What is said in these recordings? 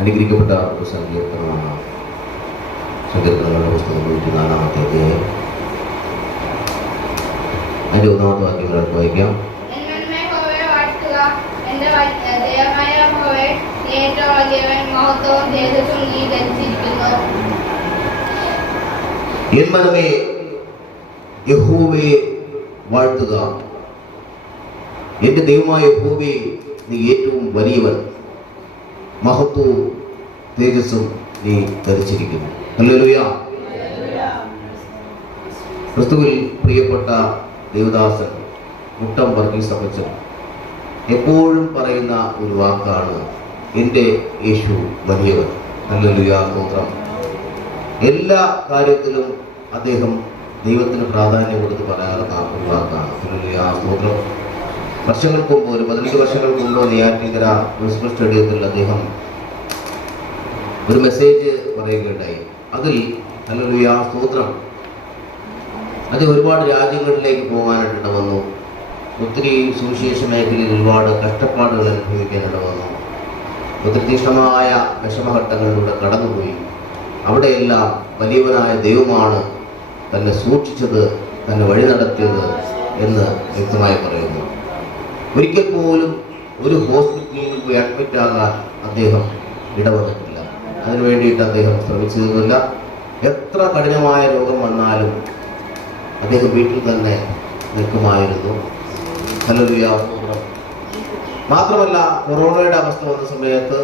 അനുഗ്രഹിക്കപ്പെട്ട ഒരു സങ്കീർത്തനമാണ്. സങ്കീർത്തനങ്ങളുടെ പുസ്തകം 104-ാമത്തെ അധ്യായം അതിൻ്റെ 1-ാമത്തെ വാക്യം ഒരാൾക്ക് വായിക്കാം. എൻ മനമേ യഹോവയെ വാഴ്ത്തുക, എന്റെ ദൈവമായ യഹോവേ, നീ ഏറ്റവും വലിയവൻ, മഹത്വവും തേജസ്സും നീ ധരിച്ചിരിക്കുന്നു. ഹല്ലേലൂയ. ക്രിസ്തുവിൽ പ്രിയപ്പെട്ട ദേവദാസൻ മുട്ടം വർഗീസ് അപ്പച്ചൻ എപ്പോഴും പറയുന്ന ഒരു വാക്കാണ്, എൻ്റെ യേശു വലിയവൻ. ഹല്ലേലൂയ, സ്തോത്രം. എല്ലാ കാര്യത്തിലും അദ്ദേഹം ദൈവത്തിന് പ്രാധാന്യം കൊടുത്ത് പറയാറുള്ള ഒരു വാക്കാണ്. ഹല്ലേലൂയ, സ്തോത്രം. വർഷങ്ങൾക്ക് മുമ്പ്, ഒരു 15 വർഷങ്ങൾക്ക് മുമ്പ് നെയ്യാറ്റിൻകര മുനിസിപ്പൽ സ്റ്റേഡിയത്തിൽ അദ്ദേഹം ഒരു മെസ്സേജ് പറയുകയുണ്ടായി. അതിൽ ഹല്ലേലൂയ, സ്തോത്രം, അത് ഒരുപാട് രാജ്യങ്ങളിലേക്ക് പോകാനായിട്ട് വന്നു. ഒത്തിരി സുവിശേഷ മേഖലയിൽ ഒരുപാട് കഷ്ടപ്പാടുകൾ അനുഭവിക്കാനായിട്ട് വന്നു. ഒത്തിരി തീക്ഷ്ണമായ വിഷമഘട്ടങ്ങളിലൂടെ കടന്നുപോയി. അവിടെയെല്ലാം വലിയവനായ ദൈവമാണ് തന്നെ സൂക്ഷിച്ചത്, തന്നെ വഴി നടത്തിയത് എന്ന് വ്യക്തമായി പറയുന്നു. ഒരിക്കൽ പോലും ഒരു ഹോസ്പിറ്റലിൽ പോയി അഡ്മിറ്റ് ആകാൻ അദ്ദേഹം ഇടവന്നിട്ടില്ല. അതിനു വേണ്ടിയിട്ട് അദ്ദേഹം ശ്രമിച്ചതുമില്ല. എത്ര കഠിനമായ രോഗം വന്നാലും അദ്ദേഹം വീട്ടിൽ തന്നെ നിൽക്കുമായിരുന്നു. ഹല്ലേലൂയ. മാത്രമല്ല, കൊറോണയുടെ അവസ്ഥ വന്ന സമയത്ത്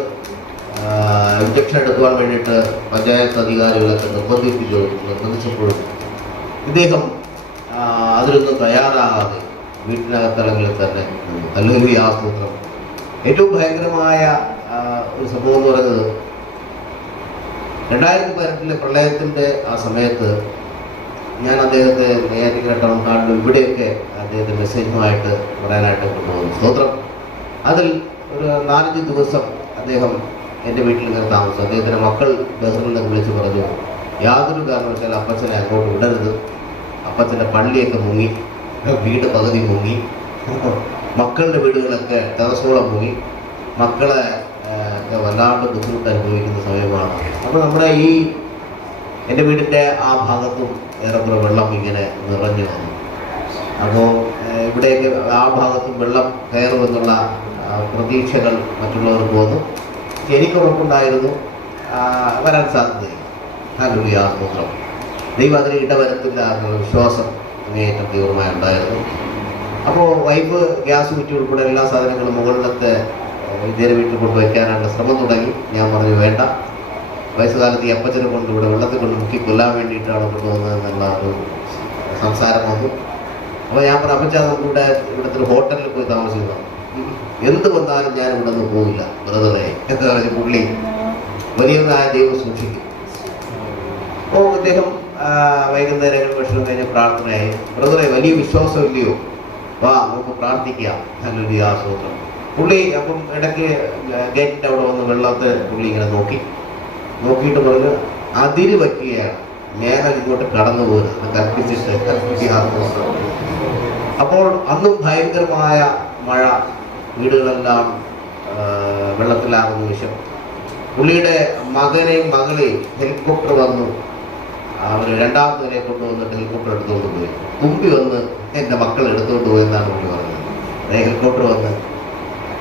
ഇഞ്ചക്ഷൻ എടുക്കുവാൻ വേണ്ടിയിട്ട് പഞ്ചായത്ത് അധികാരികളൊക്കെ നിർബന്ധിച്ചപ്പോഴും ഇദ്ദേഹം അതിലൊന്നും തയ്യാറാകാതെ വീട്ടിനകത്തളങ്ങളിൽ തന്നെ. ഹല്ലേലൂയ, സ്തോത്രം. ഏറ്റവും ഭയങ്കരമായ ഒരു സംഭവം എന്ന് പറയുന്നത് 2018 പ്രളയത്തിൻ്റെ ആ സമയത്ത് ഞാൻ അദ്ദേഹത്തെ നെയ്യാറ്റിൻകര ടൗൺ ഹാളിലും ഇവിടെയൊക്കെ അദ്ദേഹത്തെ മെസ്സേജുമായിട്ട് പറയാനായിട്ട് കൊണ്ടുപോകുന്നു. സ്തോത്രം. അതിൽ ഒരു 4-5 ദിവസം അദ്ദേഹം എൻ്റെ വീട്ടിൽ ഇങ്ങനെ താമസിച്ചു. അദ്ദേഹത്തിൻ്റെ മക്കൾ ബഹറിൽ നിന്ന് വിളിച്ച് പറഞ്ഞു, യാതൊരു കാരണവശാലും അപ്പച്ചനെ അങ്ങോട്ട് വിടരുത്. അപ്പച്ചൻ്റെ പള്ളിയൊക്കെ മുങ്ങി, വീട് പകുതി മുങ്ങി, മക്കളുടെ വീടുകളൊക്കെ ടെറസോളം മുങ്ങി, മക്കളെ ഒക്കെ വല്ലാണ്ട് ബുദ്ധിമുട്ട് അനുഭവിക്കുന്ന സമയമാണ്. അപ്പോൾ നമ്മുടെ ഈ എൻ്റെ വീടിൻ്റെ ആ ഭാഗത്തും ഏറെക്കുറെ വെള്ളം ഇങ്ങനെ നിറഞ്ഞു വന്നു. അപ്പോൾ ഇവിടെയൊക്കെ ആ ഭാഗത്തും വെള്ളം കയറുമെന്നുള്ള പ്രതീക്ഷകൾ മറ്റുള്ളവർക്ക് വന്നു. എനിക്ക് ഉറപ്പുണ്ടായിരുന്നു വരാൻ സാധ്യതയില്ല. ഹല്ലേലൂയ, സ്തോത്രം. ദൈവം അതിന് ഇടവരത്തില്ല എന്നുള്ള വിശ്വാസം അങ്ങേയറ്റം തീവ്രമായി ഉണ്ടായിരുന്നു. അപ്പോൾ വൈഫ് ഗ്യാസ് കുറ്റി ഉൾപ്പെടെ എല്ലാ സാധനങ്ങളും മുകളിലത്തെ ഇദ്ദേഹം വീട്ടിൽ കൊണ്ടുവയ്ക്കാനുള്ള ശ്രമം തുടങ്ങി. ഞാൻ പറഞ്ഞു, വേണ്ട, വയസ്സുകാലത്ത് ഈ അപ്പച്ചനെ കൊണ്ട് ഇവിടെ വെള്ളത്തിൽ കൊണ്ട് മുക്കി കൊല്ലാൻ വേണ്ടിയിട്ടാണ് കൊണ്ടുവന്നതെന്നുള്ള ഒരു സംസാരം വന്നു. അപ്പോൾ ഞാൻ പറഞ്ഞു, അപ്പച്ച നമുക്കിവിടെ ഇവിടുത്തെ ഒരു ഹോട്ടലിൽ പോയി താമസിക്കുന്നു, എന്ത് വന്നാലും ഞാൻ ഇവിടെ നിന്ന് പോകില്ല ബ്രദറെ എന്ന് പറഞ്ഞ് പുള്ളി വലിയവനായ ദൈവം സൂക്ഷിക്കും. അപ്പോൾ അദ്ദേഹം വൈകുന്നേരങ്ങൾ ഭക്ഷണം കഴിഞ്ഞ് പ്രാർത്ഥനയായി. ബ്രദറെ, വലിയ വിശ്വാസമില്ലയോ, വാ നമുക്ക് പ്രാർത്ഥിക്കാം. ഹല്ലേലൂയ, സ്തോത്രം. പുള്ളി അപ്പം ഇടയ്ക്ക് ഗേറ്റിൻ്റെ അവിടെ വന്ന് വെള്ളത്തെ പുള്ളി ഇങ്ങനെ നോക്കിയിട്ട് പറഞ്ഞ്, അതിര് വയ്ക്കുകയാണ്, മേഘം ഇങ്ങോട്ട് കടന്നു പോരുന്നത് കൽപ്പിച്ചിട്ട്. അപ്പോൾ അന്നും ഭയങ്കരമായ മഴ, വീടുകളെല്ലാം വെള്ളത്തിലാകുന്ന നിമിഷം പുള്ളിയുടെ മകനെയും മകളെയും ഹെലികോപ്റ്റർ വന്നു. അവർ 2ാമത്തെ നിലയെ കൊണ്ടുവന്നിട്ട് ഹെലികോപ്റ്റർ എടുത്തുകൊണ്ട് പോയി. തുമ്പി വന്ന് എൻ്റെ മക്കൾ എടുത്തുകൊണ്ട് പോയെന്നാണ് പുള്ളി പറഞ്ഞത്. ഹെലികോപ്റ്റർ വന്ന്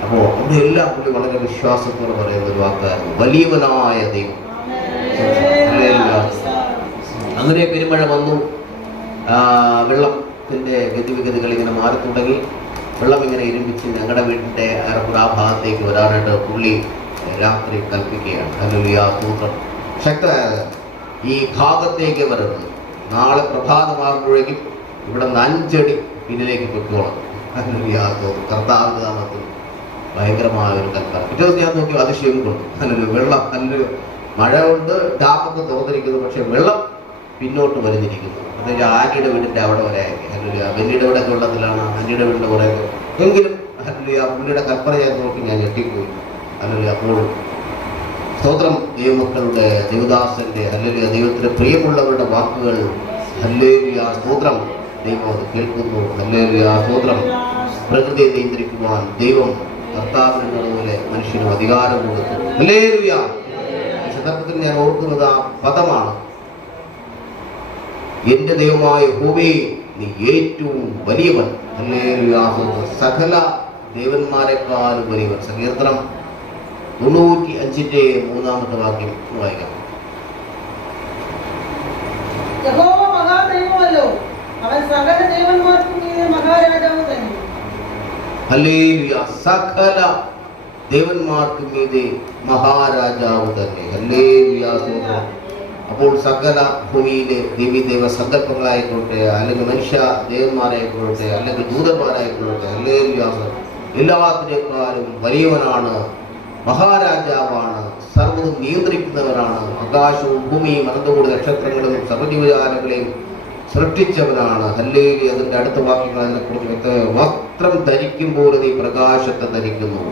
അപ്പോൾ അവിടെ എല്ലാം പുള്ളി വളരെ വിശ്വാസത്തോടെ പറയുന്ന ഒരു വാക്കായിരുന്നു, വലിയവനായ ദൈവം. അങ്ങനെ പെരുമഴ വന്നു. വെള്ളത്തിൻ്റെ ഗതിവിഗതികൾ ഇങ്ങനെ മാറി തുടങ്ങി. വെള്ളം ഇങ്ങനെ ഇരുമ്പിച്ച് ഞങ്ങളുടെ വീടിൻ്റെ ഏറെക്കുറെ ആ ഭാഗത്തേക്ക് വരാനായിട്ട് പുള്ളി രാത്രി കൽപ്പിക്കുകയാണ്. ഹല്ലേലൂയ, സ്തോത്രം. ശക്തമായ ഈ ഭാഗത്തേക്ക് വരുന്നത് നാളെ പ്രഭാതമാകുമ്പോഴേക്കും ഇവിടെ 5 അടി പിന്നിലേക്ക് പൊയ്ക്കോളാം. ഹല്ലേലൂയ, സ്തോത്രം. കർത്താവിന്റെ നാമത്തിൽ ഭയങ്കരമായ ഒരു കൽപ്പന. പിറ്റേ ദിവസം ഞാൻ നോക്കി, അതിശയം കൊണ്ട് നല്ലൊരു വെള്ളം, നല്ലൊരു മഴ കൊണ്ട് ഡാമൊക്കെ തുറന്നിരിക്കുന്നു, പക്ഷെ വെള്ളം പിന്നോട്ട് വലിഞ്ഞിരിക്കുന്നു. അതായത് ആന്റിയുടെ വീടിൻ്റെ അവിടെ വരെ ആക്കി. ഹല്ലേലൂയ. ബെന്നിയുടെ വീടൊക്കെ വെള്ളത്തിലാണ്, ആന്റിയുടെ വീടിൻ്റെ കുറേ എങ്കിലും ഹല്ലേലൂയ പുള്ളിയുടെ കൽപ്പന ഞാൻ നോക്കി, ഞാൻ ഞെട്ടിപ്പോയി. ഹല്ലേലൂയ. അപ്പോൾ സ്തോത്രം, ദൈവമക്കളുടെ ദൈവദാസന്റെ ഹല്ലേലൂയ, ദൈവത്തിന് പ്രിയമുള്ളവരുടെ വാക്കുകൾ ഹല്ലേലൂയ, സ്തോത്രം, ദൈവം അത് കേൾക്കുന്നു. ഹല്ലേലൂയ, സ്തോത്രം. പ്രകൃതിയെ നിയന്ത്രിക്കുവാൻ ദൈവം കർത്താവിനെ പോലെ മനുഷ്യനും അധികാരം കൊടുത്തു. ഹല്ലേലൂയ. യഥാർത്ഥത്തിൽ ഞാൻ ഓർക്കുന്നത് ആ പദമാണ്. എന്റെ ദൈവമായ യഹോവേ, നീ ഏറ്റവും വലിയവൻ. ഹല്ലേലൂയ. സകല ദേവന്മാരെക്കാളും വലിയവൻ. സങ്കീർത്തനം 95-3 വാക്യം വായിക്കാം. യഹോവ മഹാദൈവമല്ലോ, അവൻ സകല ദേവന്മാർക്കും മീതെ മഹാരാജാവ് തന്നെ. ഹല്ലേലൂയ. സകല ദേവന്മാർക്കും മീതെ മഹാരാജാവ് തന്നെ. ഹല്ലേലൂയ. അപ്പോൾ സകല ഭൂമിയിലെ ദേവീദേവ സങ്കല്പങ്ങളായിക്കോട്ടെ, അല്ലെങ്കിൽ മനുഷ്യ ദേവന്മാരായിക്കോട്ടെ, അല്ലെങ്കിൽ ദൂതന്മാരായിക്കോട്ടെ, ഹല്ലേലൂയ, എല്ലാത്തിനേക്കാളും വലിയവനാണ്, മഹാരാജാവാണ്, സർവ്വതും നിയന്ത്രിക്കുന്നവനാണ്. ആകാശവും ഭൂമിയും അനന്തകൂടി നക്ഷത്രങ്ങളും സർവ്വജീവജാലങ്ങളെയും സൃഷ്ടിച്ചവനാണ്. ഹല്ലേലൂയ. അതിന്റെ അടുത്ത വാക്യങ്ങൾ അതിനെക്കുറിച്ച് വ്യക്തമായി. വസ്ത്രം ധരിക്കുമ്പോൾ നീ പ്രകാശത്തെ ധരിക്കുന്നു,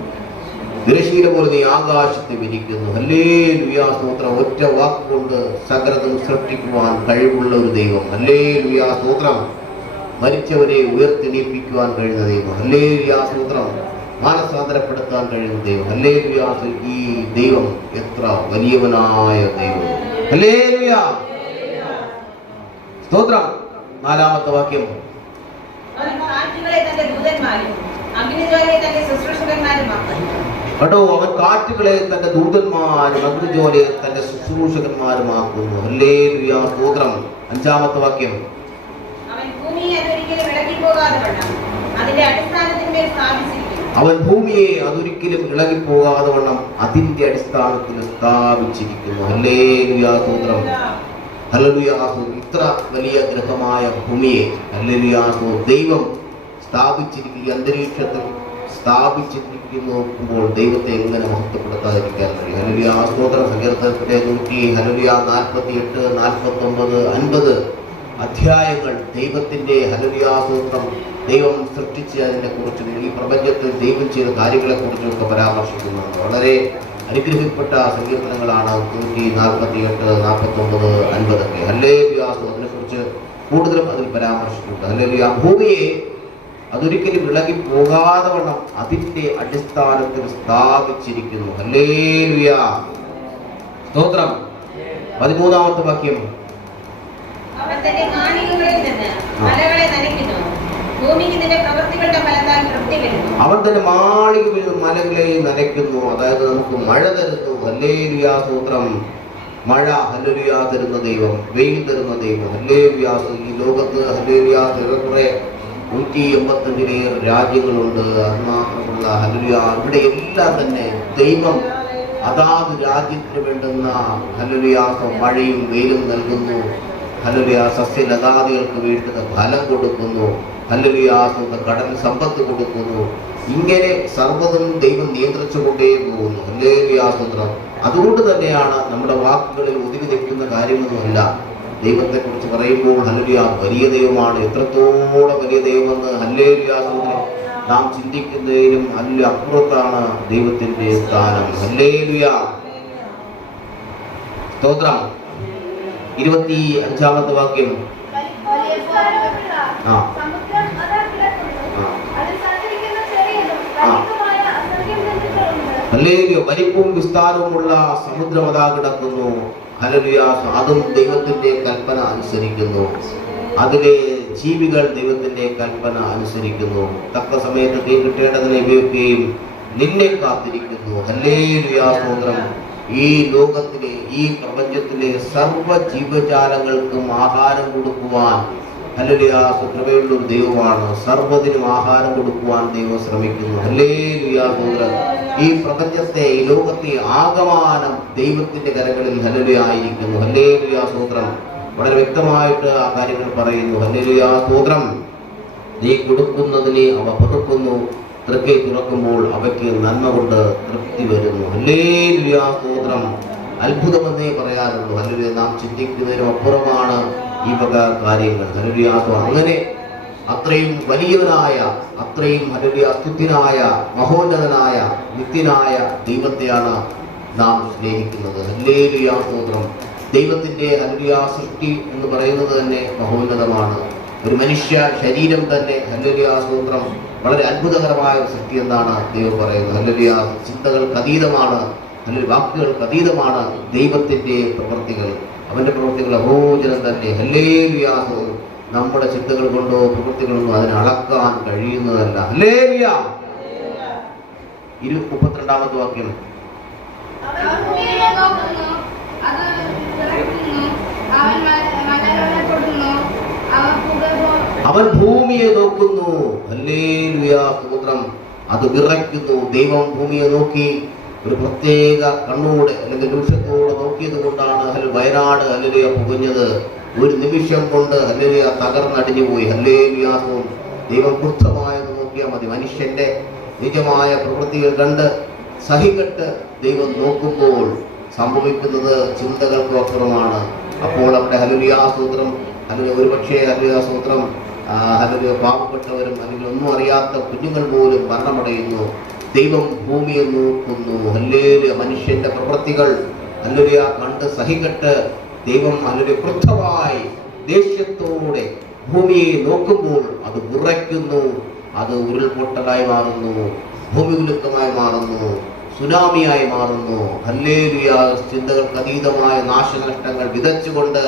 തിരശീല പോലെ നീ ആകാശത്തെ വിരിക്കുന്നു. ഹല്ലേലൂയ. സ്തോത്രം. ഒറ്റ വാക്കുകൊണ്ട് സകലതും സൃഷ്ടിക്കുവാൻ കഴിവുള്ള ഒരു ദൈവം. ഹല്ലേലൂയ. സ്തോത്രം. മരിച്ചവരെ ഉയർത്തെണീപ്പിക്കുവാൻ കഴിയുന്ന ദൈവം. ഹല്ലേലൂയ. സ്തോത്രം. മാനസാന്തരപ്പെടുത്താൻ കഴിയുന്ന ദൈവം. ഹല്ലേലൂയ. ഈ ദൈവം എത്ര വലിയവനായ ദൈവം. ഹല്ലേലൂയ. സ്തോത്രം. 4-ാമത്തെ വാക്യം. കേട്ടോ, അവൻ കാറ്റുകളെ തന്റെ ദൂതന്മാരും അഗ്നിജ്വാലയെ തന്റെ ശുശ്രൂഷകന്മാരുമാക്കുന്നു. ഹല്ലേലൂയ. സ്തോത്രം. 5-ാമത്തെ വാക്യം. അവൻ ഭൂമിയെ അതൊരിക്കലും ഇളകിപ്പോകാതെ വണ്ണം അതിന്റെ അടിസ്ഥാനത്തിൽ സ്ഥാപിച്ചിരിക്കുന്നു. ഹല്ലേലൂയ. സ്തോത്രം. ഹല്ലേലൂയ. ഇത്ര വലിയ ഗ്രഹമായ ഭൂമിയെ ഹല്ലേലൂയ ദൈവം സ്ഥാപിച്ചിരിക്കുക, അന്തരീക്ഷത്തിൽ സ്ഥാപിച്ചിരിക്കുമ്പോൾ ദൈവത്തെ എങ്ങനെ മഹത്വപ്പെടുത്താതിരിക്കാൻ കഴിയും? ഹല്ലേലൂയ. സ്തോത്രം. സങ്കീർത്തനത്തിലെ 48, 49, 50 അധ്യായങ്ങൾ ദൈവത്തിന്റെ ഹല്ലേലൂയ സ്തോത്രം ദൈവം സൃഷ്ടിച്ചതിനെ കുറിച്ചും ഈ പ്രപഞ്ചത്തിൽ ദൈവം ചെയ്ത കാര്യങ്ങളെ കുറിച്ചും ഒക്കെ പരാമർശിക്കുന്നുണ്ട്. വളരെ അനുഗ്രഹിക്കപ്പെട്ട സങ്കീർത്തനങ്ങളാണ് 48, 49, 50 ഒക്കെ. ഹല്ലേലൂയ. അതിനെ കുറിച്ച് കൂടുതലും അതിൽ പരാമർശിക്കുന്നുണ്ട്. ഹല്ലേലൂയ. ഭൂമിയെ അതൊരിക്കലും ഇളകി പോകാതെ വണ്ണം അതിന്റെ അടിസ്ഥാനത്തിൽ സ്ഥാപിച്ചിരിക്കുന്നു. ഹല്ലേലൂയ. സ്തോത്രം. 13-ാമത്തെ വാക്യം. അവൻ തന്റെ മാളികകളിൽ മലകളെ നനയ്ക്കുന്നു, അതായത് നമുക്ക് മഴ തരുന്നു. ഹല്ലേലൂയ. സ്തോത്രം. മഴ ഹല്ലേലൂയ തരുന്ന ദൈവം, വെയിൽ തരുന്ന ദൈവം. ഹല്ലേലൂയ. ഈ ലോകത്ത് ഹല്ലേലൂയ ഏറെക്കുറെ 185 രാജ്യങ്ങളുണ്ട്. അതുമാത്രമല്ല ഹല്ലേലൂയ ഇവിടെ എല്ലാം തന്നെ ദൈവം അതാത് രാജ്യത്തിന് വേണ്ടുന്ന ഹല്ലേലൂയ മഴയും വെയിലും നൽകുന്നു. ഹല്ലേലൂയ. സസ്യലതാദികൾക്ക് വീഴ്ത്തുന്ന ഫലം കൊടുക്കുന്നു. ഹല്ലേലൂയ. കടൽ സമ്പത്ത് കൊടുക്കുന്നു. ഇങ്ങനെ സർവ്വതും ദൈവം നിയന്ത്രിച്ചുകൊണ്ടേ പോകുന്നു. ഹല്ലേലൂയ. സ്തോത്രം. അതുകൊണ്ട് തന്നെയാണ് നമ്മുടെ വാക്കുകളിൽ ഒതുങ്ങി നിൽക്കുന്ന കാര്യമൊന്നുമല്ല. ദൈവത്തെ കുറിച്ച് പറയുമ്പോൾ ഹല്ലേലൂയ വലിയ ദൈവമാണ്. എത്രത്തോളം വലിയ ദൈവമെന്ന് ഹല്ലേലൂയ സ്തോത്രം നാം ചിന്തിക്കുന്നതിനും അതിൽ അപ്പുറത്താണ് ദൈവത്തിന്റെ സ്ഥാനം. ഹല്ലേലൂയ. സ്തോത്രം. 25-ാമത്തെ വാക്യം. ഹല്ലേലൂയ. വലിപ്പവും വിസ്താരവുമുള്ള സമുദ്രം അതാ കിടക്കുന്നു. ഹല്ലേലൂയ. അതും ദൈവത്തിന്റെ കൽപ്പന അനുസരിക്കുന്നു. അതിലെ ജീവികൾ ദൈവത്തിന്റെ കൽപ്പന അനുസരിക്കുന്നു. തക്ക സമയത്ത് തീ കിട്ടേണ്ടതിനെ ഉപയോഗിക്കുകയും നിന്നെ കാത്തിരിക്കുന്നു. ഹല്ലേലൂയ. സ്തോത്രം. ഈ ലോകത്തിലെ ഈ പ്രപഞ്ചത്തിലെ സർവ്വ ജീവജാലങ്ങൾക്കും ആഹാരം കൊടുക്കുവാൻ ഹല്ലേലൂയ കൃപയുള്ള ഒരു ദൈവമാണ്. സർവ്വതിനും ആഹാരം കൊടുക്കുവാൻ ദൈവം ശ്രമിക്കുന്നു. ഹല്ലേലൂയ. സ്തോത്രം. ഈ പ്രപഞ്ചത്തെ ഈ ലോകത്തെ ആകമാനം ദൈവത്തിന്റെ കരങ്ങളിൽ ഹല്ലേലൂയ ആയിരിക്കുന്നു. ഹല്ലേലൂയ. സ്തോത്രം. വളരെ വ്യക്തമായിട്ട് ആ കാര്യങ്ങൾ പറയുന്നു. ഹല്ലേലൂയ. സ്തോത്രം. നീ കൊടുക്കുന്നതിനെ അവ പുതുക്കുന്നു, തൃക്കൈ തുറക്കുമ്പോൾ അവയ്ക്ക് നന്മ കൊണ്ട് തൃപ്തി വരുന്നു. ഹല്ലേലൂയ. സ്തോത്രം. അത്ഭുതമെന്നേ പറയാറുള്ളൂ. ഹല്ലേലൂയ. നാം ചിന്തിക്കുന്നതിനും അപ്പുറമാണ് ഈ വക കാര്യങ്ങൾ. ഹല്ലേലൂയ. അങ്ങനെ അത്രയും വലിയവനായ, അത്രയും ഹല്ലേലൂയ സ്തുത്യനായ, മഹോന്നതനായ, നിത്യനായ ദൈവത്തെയാണ് നാം സ്നേഹിക്കുന്നത്. ഹല്ലേലൂയ. സ്തോത്രം. ദൈവത്തിന്റെ ഹല്ലേലൂയ സൃഷ്ടി എന്ന് പറയുന്നത് തന്നെ മഹോന്നതമാണ്. ഒരു മനുഷ്യ ശരീരം തന്നെ ഹല്ലേലൂയ സ്തോത്രം വളരെ അത്ഭുതകരമായ സൃഷ്ടി എന്നാണ് ദൈവം പറയുന്നത്. ഹല്ലേലൂയ. ചിന്തകൾക്ക് അതീതമാണ് അല്ലെങ്കിൽ വാക്കുകൾക്ക് അതീതമാണ് ദൈവത്തിൻ്റെ പ്രവൃത്തികൾ. അവൻ്റെ പ്രവൃത്തികൾ അഹോചനം തന്നെ. ഹല്ലേലൂയ. നമ്മുടെ ചിന്തകൾ കൊണ്ടോ പ്രവൃത്തികളൊന്നും അതിനെ അളക്കാൻ കഴിയുന്നതല്ല. ഹല്ലേലൂയ. 32ാമത്തെ വാക്യം. അവൻ ഭൂമിയെ നോക്കുന്നു. ഹല്ലേലൂയ. സ്തോത്രം. അത് വിറയ്ക്കുന്നു. ദൈവം ഭൂമിയെ നോക്കി ഒരു പ്രത്യേക കണ്ണോടെ അല്ലെങ്കിൽ രൂക്ഷത്തോടെ നോക്കിയത് കൊണ്ടാണ് വയനാട് ഹല്ലേലൂയ പുകഞ്ഞത്. ഒരു നിമിഷം കൊണ്ട് ഹല്ലേലൂയ തകർന്നടിഞ്ഞു പോയി. ഹല്ലേലൂയ. ദൈവം കൃത്യമായത് നോക്കിയാൽ മതി. മനുഷ്യന്റെ നിജമായ പ്രവൃത്തികൾ കണ്ട് സഹികെട്ട് ദൈവം നോക്കുമ്പോൾ സംഭവിക്കുന്നത് ചിന്തകൾക്ക് അപ്പുറമാണ്. അപ്പോൾ അവിടെ ഹല്ലേലൂയ സ്തോത്രം, അല്ലെങ്കിൽ ഒരുപക്ഷെ ഹല്ലേലൂയ സ്തോത്രം, ഹല്ലേലൂയ പാവപ്പെട്ടവരും അല്ലെങ്കിൽ ഒന്നും അറിയാത്ത കുഞ്ഞുങ്ങൾ പോലും മരണമടയുന്നു. ദൈവം ഭൂമിയെ നോക്കുന്നു. ഹല്ലേലൂയ. മനുഷ്യന്റെ പ്രവൃത്തികൾ ഹല്ലേലൂയ കണ്ട് സഹികെട്ട് ദൈവം ഹല്ലേലൂയ കൃത്യമായി ദേഷ്യത്തോടെ ഭൂമിയെ നോക്കുമ്പോൾ അത് വിറയ്ക്കുന്നു. അത് ഉരുൾപൊട്ടലായി മാറുന്നു, ഭൂമി കുലുക്കമായി മാറുന്നു, സുനാമിയായി മാറുന്നു. ഹല്ലേലൂയ. ചിന്തകൾക്ക് അതീതമായ നാശനഷ്ടങ്ങൾ വിതച്ചുകൊണ്ട്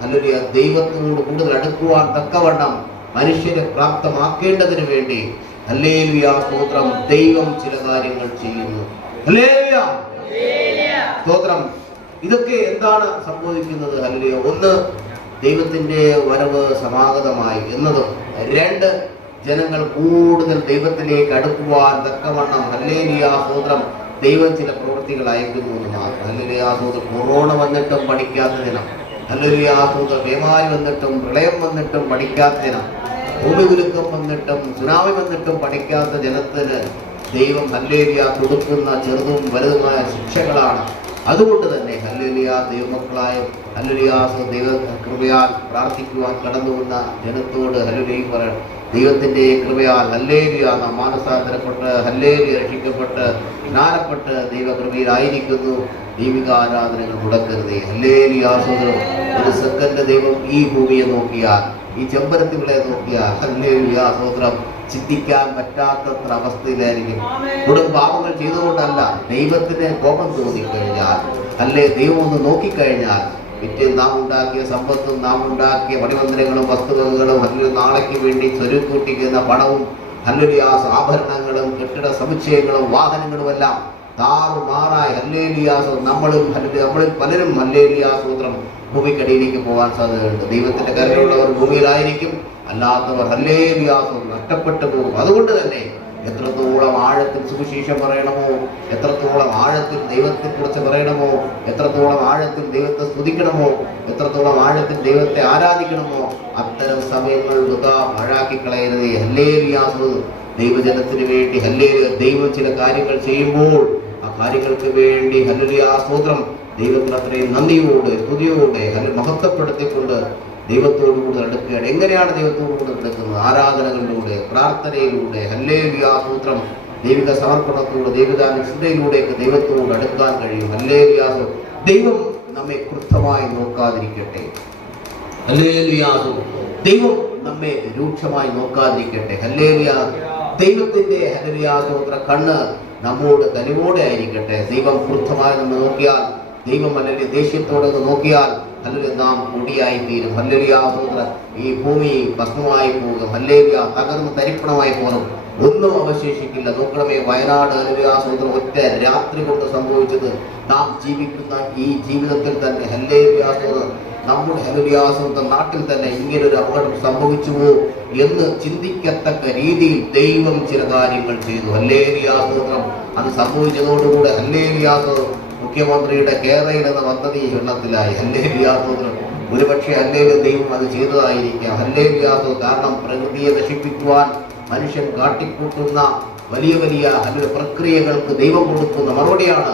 ഹല്ലേലൂയ ദൈവത്തോട് കൂടുതൽ അടുക്കുവാൻ തക്കവണ്ണം മനുഷ്യരെ പ്രാപ്തമാക്കേണ്ടതിന് വേണ്ടി ഹല്ലേലൂയ സ്തോത്രം ദൈവം ചില കാര്യങ്ങൾ ചെയ്യുന്നു. ഹല്ലേലൂയ സ്തോത്രം. ഇതൊക്കെ എന്താണ് സംഭവിക്കുന്നത്? ഹല്ലേലൂയ. ഒന്ന്, ദൈവത്തിന്റെ വരവ് സമാഗതമായി എന്നതും. രണ്ട്, ജനങ്ങൾ കൂടുതൽ ദൈവത്തിലേക്ക് അടുക്കുവാൻ തക്കവണ്ണം ഹല്ലേലൂയ സ്തോത്രം ദൈവം ചില പ്രവൃത്തികൾ അയക്കുന്നു എന്ന് മാത്രം. ഹല്ലേലൂയ സ്തോത്രം. കൊറോണ വന്നിട്ടും പഠിക്കാത്ത ദിനം. ഹല്ലേലൂയ സ്തോത്രം. പേമാരി വന്നിട്ടും പ്രളയം വന്നിട്ടും പഠിക്കാത്ത ദിനം. ഭൂമി കുലുക്കം വന്നിട്ടും സുനാമി വന്നിട്ടും പഠിക്കാത്ത ജനത്തിന് ദൈവം ഹല്ലേലൂയ കൊടുക്കുന്ന ചെറുതും വലുതുമായ ശിക്ഷകളാണ്. അതുകൊണ്ട് തന്നെ ഹല്ലേലൂയ ദൈവമക്കളായ ഹല്ലേലൂയ ദൈവ കൃപയാൽ പ്രാർത്ഥിക്കുവാൻ കടന്നു വന്ന ജനത്തോട് ഹല്ലേലൂയ പറയണം. ദൈവത്തിന്റെ കൃപയാൽ ഹല്ലേലൂയ നാം മാനസാന്തരപ്പെട്ട് ഹല്ലേലൂയ രക്ഷിക്കപ്പെട്ട് സ്നാനപ്പെട്ട് ദൈവകൃപയിലായിരിക്കുന്നു. ദൈവികാരാധനകൾ മുടക്കരുതേ. ഹല്ലേലൂയ സ്തോത്രം. ഒരു സെക്കൻഡ് ദൈവം ഈ ഭൂമിയെ നോക്കിയാൽ, ഈ ചെമ്പരത്തികളെ നോക്കിയാൽ ഹല്ലേലൂയ സ്തോത്രം ചിന്തിക്കാൻ പറ്റാത്തത്ര അവസ്ഥയിലായിരിക്കും. പാപങ്ങൾ ചെയ്തുകൊണ്ടല്ല, ദൈവത്തിന് കോപം തോന്നിക്കഴിഞ്ഞാൽ, അല്ലേ ദൈവം ഒന്ന് നോക്കിക്കഴിഞ്ഞാൽ പിറ്റേ നാം ഉണ്ടാക്കിയ സമ്പത്തും നാം ഉണ്ടാക്കിയ പണിമന്ദിരങ്ങളും വസ്തുവകകളും അല്ലെങ്കിൽ നാളേക്ക് വേണ്ടി സ്വരുക്കൂട്ടിക്കുന്ന പണവും ഹല്ലേലൂയ ആഭരണങ്ങളും കെട്ടിട സമുച്ചയങ്ങളും വാഹനങ്ങളുമെല്ലാം താറുമാറായി ഹല്ലേലൂയ നമ്മളിൽ പലരും ഹല്ലേലൂയ സ്തോത്രം ഭൂമിക്കടിയിലേക്ക് പോകാൻ സാധ്യതയുണ്ട്. ദൈവത്തിന്റെ കരുണയുള്ളവർ ഭൂമിയിലായിരിക്കും, അല്ലാത്തവർ ഹല്ലേലൂയ നഷ്ടപ്പെട്ടു പോകും. അതുകൊണ്ട് തന്നെ എത്രത്തോളം ആഴത്തിൽ സുവിശേഷം പറയണമോ, എത്രത്തോളം ആഴത്തിൽ ദൈവത്തെക്കുറിച്ച് പറയണമോ, എത്രത്തോളം ആഴത്തിൽ ദൈവത്തെ സ്തുതിക്കണമോ, എത്രത്തോളം ആഴത്തിൽ ദൈവത്തെ ആരാധിക്കണമോ, അത്തരം സമയങ്ങൾ വൃഥാ പാഴാക്കി കളയരുതേ. ഹല്ലേലൂയ. ദൈവജനത്തിന് വേണ്ടി ഹല്ലേലൂയ ദൈവം ചില കാര്യങ്ങൾ ചെയ്യുമ്പോൾ ആ കാര്യങ്ങൾക്ക് വേണ്ടി ഹല്ലേലൂയ സ്തോത്രം ദൈവത്തിന് അത്രയും നന്ദിയോടെ സ്തുതിയോടെ മഹത്വപ്പെടുത്തിക്കൊണ്ട് ദൈവത്തോടു കൂടി അടുക്കുകയാണ്. എങ്ങനെയാണ് ദൈവത്തോടു കൂടി അടുക്കുന്നത്? ആരാധനകളിലൂടെ, പ്രാർത്ഥനയിലൂടെ, ഹല്ലേലൂയ സ്തോത്രം ദൈവിക സമർപ്പണത്തോടെ, ദൈവദാന ചിന്തയിലൂടെയൊക്കെ ദൈവത്തോട് അടുക്കാൻ കഴിയും. ഹല്ലേലൂയ. ദൈവം നമ്മെ കൃത്യമായി നോക്കാതിരിക്കട്ടെ. ഹല്ലേലൂയ. ദൈവം നമ്മെ രൂക്ഷമായി നോക്കാതിരിക്കട്ടെ. ഹല്ലേലൂയ. ദൈവത്തിന്റെ ഹല്ലേലൂയ സ്തോത്ര കണ്ണ് നമ്മോട് കനിവോടെ ആയിരിക്കട്ടെ. ദൈവം കൃത്യമായി നമ്മെ നോക്കിയാൽ, ദൈവം അല്ലെങ്കിൽ ദേഷ്യത്തോടെ നോക്കിയാൽ ഹല്ലേലൂയ നാം പൊടിയായി തീരും. ഹല്ലേലൂയ സ്തോത്രം. ഈ ഭൂമി ഭസ്മമായി പോകും. ഹല്ലേലൂയ തകർന്ന് തരിപ്പണമായി പോകും. ഒന്നും അവശേഷിക്കില്ല. നോക്കണമേ, വയനാട് ഹല്ലേലൂയ സ്തോത്രം ഒറ്റ രാത്രി കൊണ്ട് സംഭവിച്ചത്. നാം ജീവിക്കുന്ന ഈ ജീവിതത്തിൽ തന്നെ ഹല്ലേലൂയ സ്തോത്രം നമ്മുടെ ഹല്ലേലൂയ സ്തോത്രം നാട്ടിൽ തന്നെ ഇങ്ങനൊരു അപകടം സംഭവിച്ചുവോ എന്ന് ചിന്തിക്കത്തക്ക രീതിയിൽ ദൈവം ചില കാര്യങ്ങൾ ചെയ്തു. ഹല്ലേലൂയ സ്തോത്രം. അത് സംഭവിച്ചതോടുകൂടെ ഹല്ലേലൂയ സ്തോത്രം മുഖ്യമന്ത്രിയുടെ കേരയിൽ എന്ന പദ്ധതി വെള്ളത്തിലായി. ഹല്ലേലൂയ സ്തോത്രം. ഒരുപക്ഷെ ഹല്ലേലൂയ ദൈവം അത് ചെയ്തതായിരിക്കാം. ഹല്ലേലൂയ സ്തോത്രം. കാരണം പ്രകൃതിയെ നശിപ്പിക്കുവാൻ മനുഷ്യൻ കാട്ടിക്കൂട്ടുന്ന വലിയ വലിയ പ്രക്രിയകൾക്ക് ദൈവം കൊടുക്കുന്ന മറുപടിയാണ്